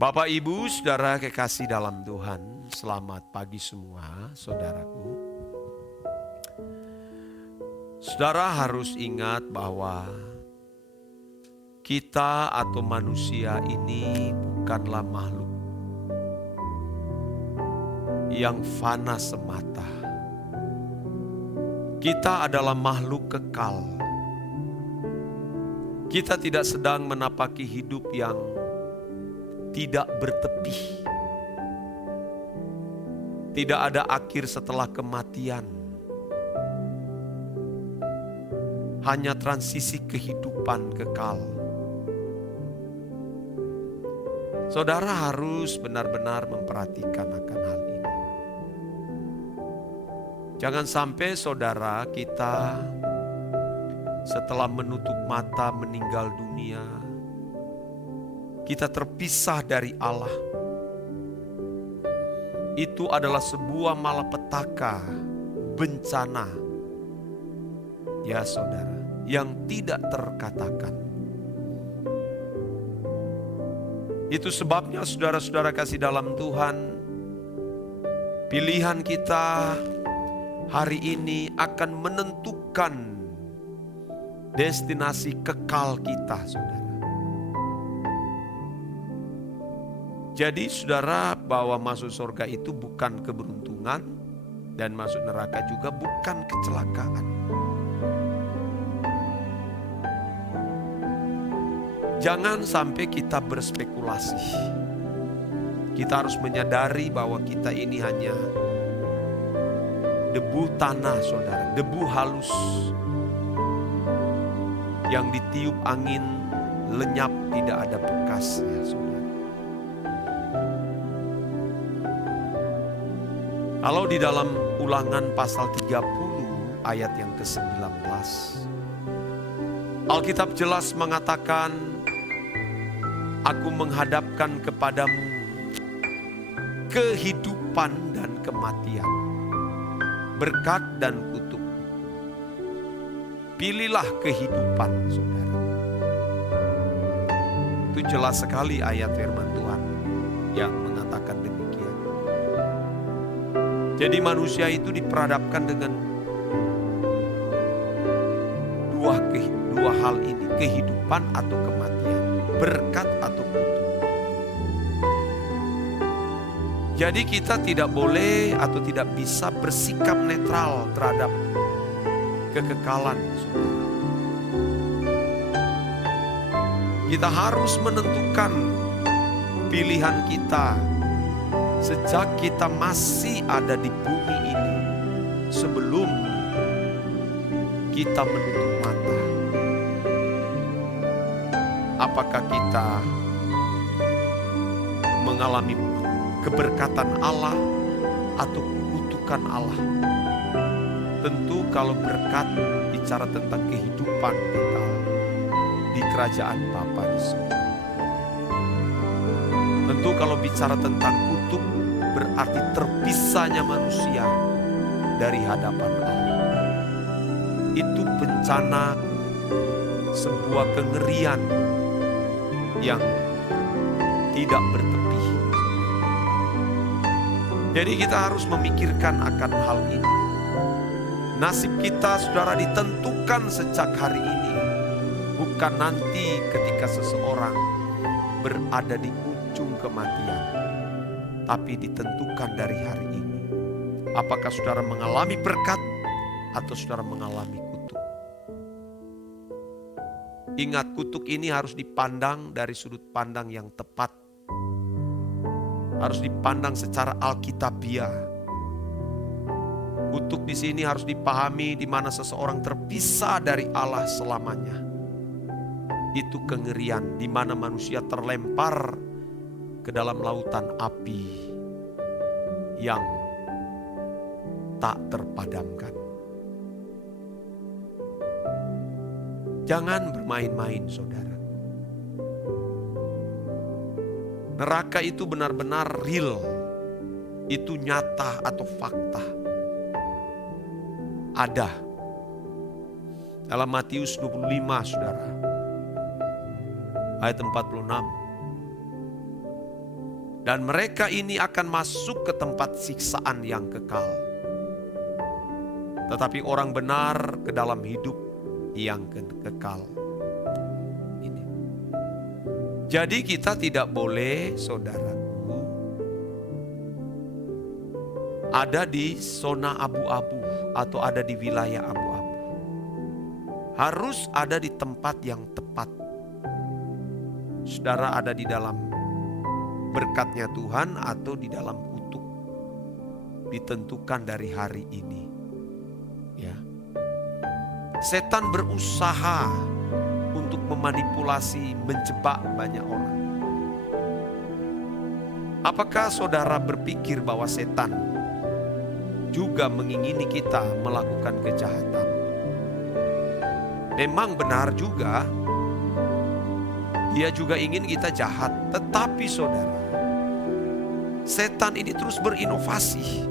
Bapak, Ibu, Saudara kekasih dalam Tuhan, selamat pagi semua, saudaraku. Saudara harus ingat bahwa kita atau manusia ini bukanlah makhluk yang fana semata. Kita adalah makhluk kekal. Kita tidak sedang menapaki hidup yang tidak bertepi. Tidak ada akhir setelah kematian. Hanya transisi kehidupan kekal. Saudara harus benar-benar memperhatikan akan hal ini. Jangan sampai saudara kita setelah menutup mata meninggal dunia, kita terpisah dari Allah. Itu adalah sebuah malapetaka, bencana. Ya saudara, yang tidak terkatakan. Itu sebabnya saudara-saudara kasih dalam Tuhan, pilihan kita hari ini akan menentukan destinasi kekal kita, saudara. Jadi saudara, bahwa masuk surga itu bukan keberuntungan dan masuk neraka juga bukan kecelakaan. Jangan sampai kita berspekulasi. Kita harus menyadari bahwa kita ini hanya debu tanah, saudara, debu halus yang ditiup angin lenyap, tidak ada bekasnya, saudara. Kalau di dalam Ulangan pasal 30 ayat yang ke-19, Alkitab jelas mengatakan, aku menghadapkan kepadamu kehidupan dan kematian, berkat dan kutuk. Pilihlah kehidupan, saudara. Itu jelas sekali ayat firman Tuhan yang mengatakan demikian. Jadi manusia itu diperhadapkan dengan dua hal ini, kehidupan atau kematian, berkat atau kutuk. Jadi kita tidak boleh atau tidak bisa bersikap netral terhadap kekekalan, saudara. Kita harus menentukan pilihan kita sejak kita masih ada di bumi ini, sebelum kita menutup mata. Apakah kita mengalami keberkatan Allah atau kutukan Allah? Tentu kalau berkat bicara tentang kehidupan kekal di kerajaan Bapa di surga. Tentu kalau bicara tentang kutuk, berarti terpisahnya manusia dari hadapan Allah. Itu bencana, sebuah kengerian yang tidak bertepi. Jadi kita harus memikirkan akan hal ini. Nasib kita, saudara, ditentukan sejak hari ini, bukan nanti ketika seseorang berada di ujung kematian, tapi ditentukan dari hari ini. Apakah saudara mengalami berkat atau saudara mengalami kutuk? Ingat, kutuk ini harus dipandang dari sudut pandang yang tepat. Harus dipandang secara alkitabiah. Kutuk di sini harus dipahami di mana seseorang terpisah dari Allah selamanya. Itu kengerian di mana manusia terlempar ke dalam lautan api yang tak terpadamkan. Jangan bermain-main, saudara. Neraka itu benar-benar real. Itu nyata atau fakta. Ada. Dalam Matius 25, saudara. Ayat 46. Dan mereka ini akan masuk ke tempat siksaan yang kekal. Tetapi orang benar ke dalam hidup yang kekal. Ini. Jadi kita tidak boleh, saudaraku, ada di zona abu-abu atau ada di wilayah abu-abu. Harus ada di tempat yang tepat. Saudara ada di dalam berkatnya Tuhan atau di dalam kutuk ditentukan dari hari ini. Ya. Setan berusaha untuk memanipulasi, menjebak banyak orang. Apakah saudara berpikir bahwa setan juga mengingini kita melakukan kejahatan? Memang benar juga, dia juga ingin kita jahat. Tetapi saudara, setan ini terus berinovasi.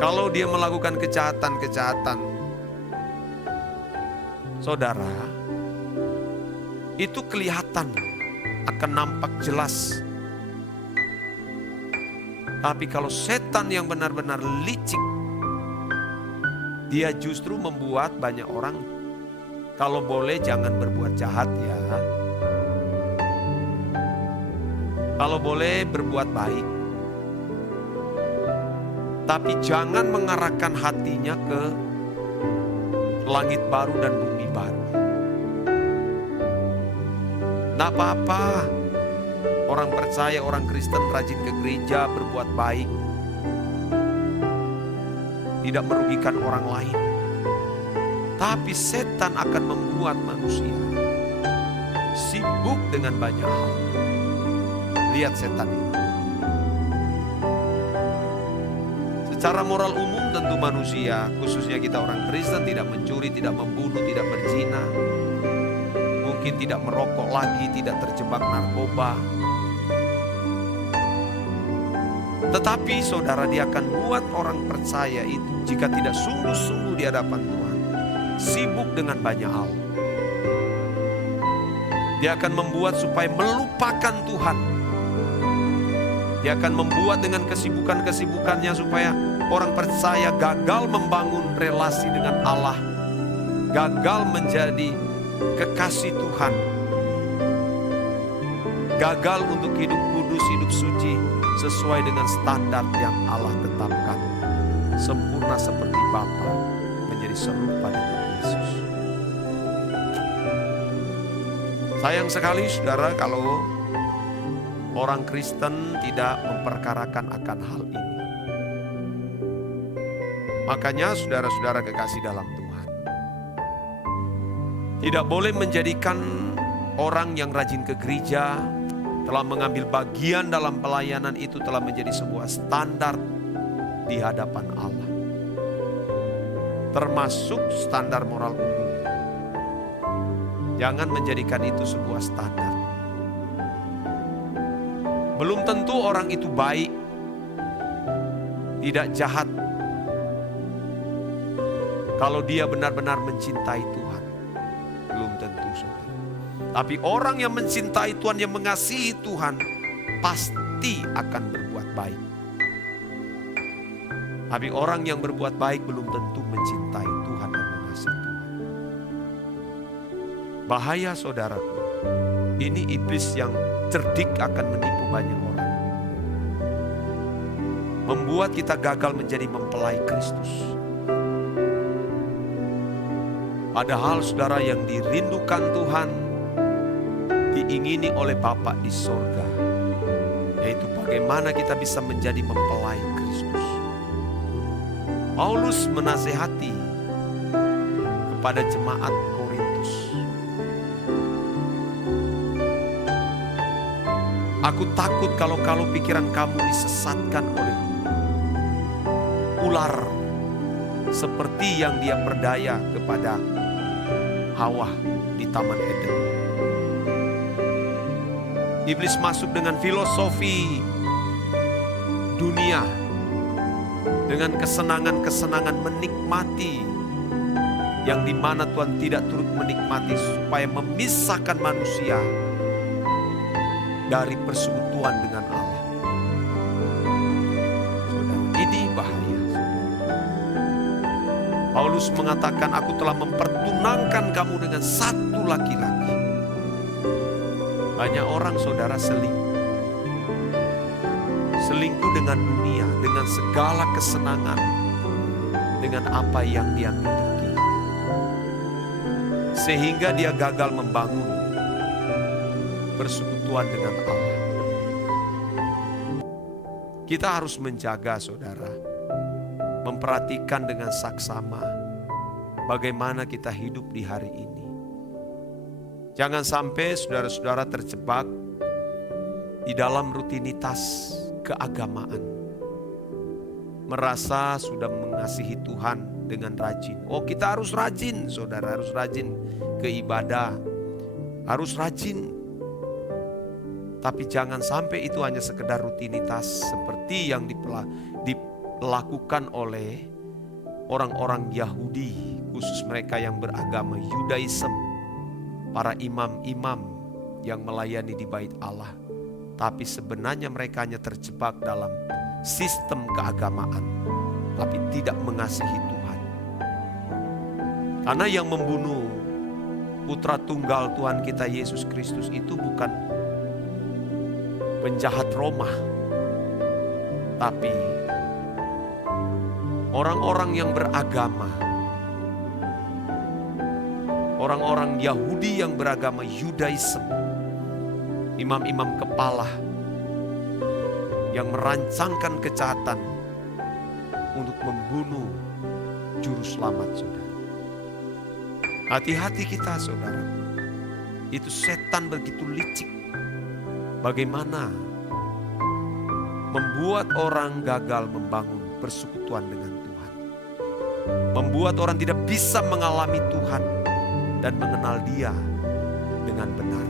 Kalau dia melakukan kejahatan-kejahatan, saudara, itu kelihatan, akan nampak jelas. Tapi kalau setan yang benar-benar licik, dia justru membuat banyak orang, kalau boleh jangan berbuat jahat ya. Kalau boleh berbuat baik. Tapi jangan mengarahkan hatinya ke langit baru dan bumi baru. Tidak apa-apa. Orang percaya, orang Kristen rajin ke gereja, berbuat baik. Tidak merugikan orang lain. Tapi setan akan membuat manusia sibuk dengan banyak hal. Lihat setan ini. Secara moral umum tentu manusia, khususnya kita orang Kristen, tidak mencuri, tidak membunuh, tidak berzina. Mungkin tidak merokok lagi, tidak terjebak narkoba. Tetapi saudara, dia akan buat orang percaya itu, jika tidak sungguh-sungguh di hadapan Tuhan, sibuk dengan banyak hal. Dia akan membuat supaya melupakan Tuhan. Dia akan membuat dengan kesibukan-kesibukannya supaya orang percaya gagal membangun relasi dengan Allah, gagal menjadi kekasih Tuhan, gagal untuk hidup kudus, hidup suci sesuai dengan standar yang Allah tetapkan, sempurna seperti Bapa, menjadi serupa dengan Yesus. Sayang sekali saudara kalau orang Kristen tidak memperkarakan akan hal ini. Makanya saudara-saudara kekasih dalam Tuhan, tidak boleh menjadikan orang yang rajin ke gereja, telah mengambil bagian dalam pelayanan itu telah menjadi sebuah standar di hadapan Allah. Termasuk standar moral umum. Jangan menjadikan itu sebuah standar. Belum tentu orang itu baik, tidak jahat. Kalau dia benar-benar mencintai Tuhan, belum tentu saudara. Tapi orang yang mencintai Tuhan, yang mengasihi Tuhan, pasti akan berbuat baik. Tapi orang yang berbuat baik belum tentu mencintai Tuhan dan mengasihi Tuhan. Bahaya saudaraku, ini iblis yang cerdik akan menipu banyak orang. Membuat kita gagal menjadi mempelai Kristus. Padahal saudara, yang dirindukan Tuhan, diingini oleh Bapa di sorga, yaitu bagaimana kita bisa menjadi mempelai Kristus. Paulus menasehati kepada jemaat Korintus. Aku takut kalau pikiran kamu disesatkan oleh ular, seperti yang dia berdaya kepada Hawa di Taman Eden. Iblis masuk dengan filosofi dunia, dengan kesenangan-kesenangan menikmati yang dimana Tuhan tidak turut menikmati, supaya memisahkan manusia dari persekutuan dengan Allah. Saudara, ini bahaya. Paulus mengatakan, aku telah mempertunangkan kamu dengan satu laki-laki. Banyak orang, saudara, selingkuh dengan dunia, dengan segala kesenangan, dengan apa yang dia miliki, sehingga dia gagal membangun persekutuan dengan Allah. Kita harus menjaga, saudara, memperhatikan dengan saksama bagaimana kita hidup di hari ini. Jangan sampai saudara-saudara terjebak di dalam rutinitas keagamaan, merasa sudah mengasihi Tuhan dengan rajin. Oh, kita harus rajin, saudara, harus rajin ke ibadah, harus rajin. Tapi jangan sampai itu hanya sekedar rutinitas seperti yang dilakukan oleh orang-orang Yahudi, khusus mereka yang beragama Yudaism, para imam-imam yang melayani di bait Allah. Tapi sebenarnya mereka hanya terjebak dalam sistem keagamaan, tapi tidak mengasihi Tuhan. Karena yang membunuh Putra Tunggal Tuhan kita Yesus Kristus itu bukan penjahat Roma, tapi orang-orang yang beragama, orang-orang Yahudi yang beragama Yudaism, imam-imam kepala yang merancangkan kejahatan untuk membunuh juru selamat, saudara. Hati-hati kita, saudara. Itu setan begitu licik. Bagaimana membuat orang gagal membangun persekutuan dengan Tuhan. Membuat orang tidak bisa mengalami Tuhan dan mengenal Dia dengan benar.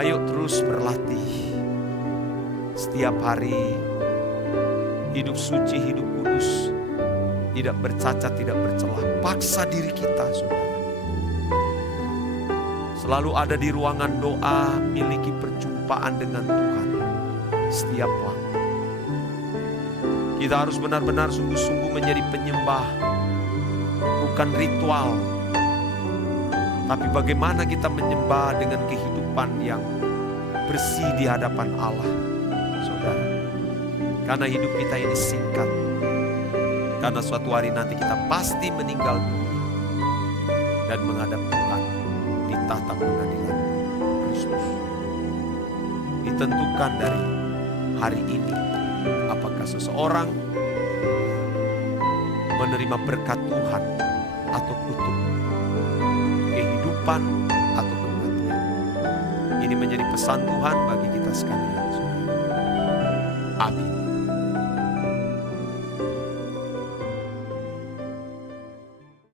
Ayo terus berlatih. Setiap hari hidup suci, hidup kudus, tidak bercacat, tidak bercelah. Paksa diri kita, saudara. Selalu ada di ruangan doa, miliki perjumpaan dengan Tuhan setiap waktu. Kita harus benar-benar sungguh-sungguh menjadi penyembah, bukan ritual. Tapi bagaimana kita menyembah dengan kehidupan yang bersih di hadapan Allah, saudara. Karena hidup kita ini singkat. Karena suatu hari nanti kita pasti meninggal dunia dan menghadap Tuhan di tahta pengadilan Kristus. Ditentukan dari hari ini apakah seseorang menerima berkat Tuhan atau kutuk, kehidupan atau kematian. Ini menjadi pesan Tuhan bagi kita sekalian. Amin.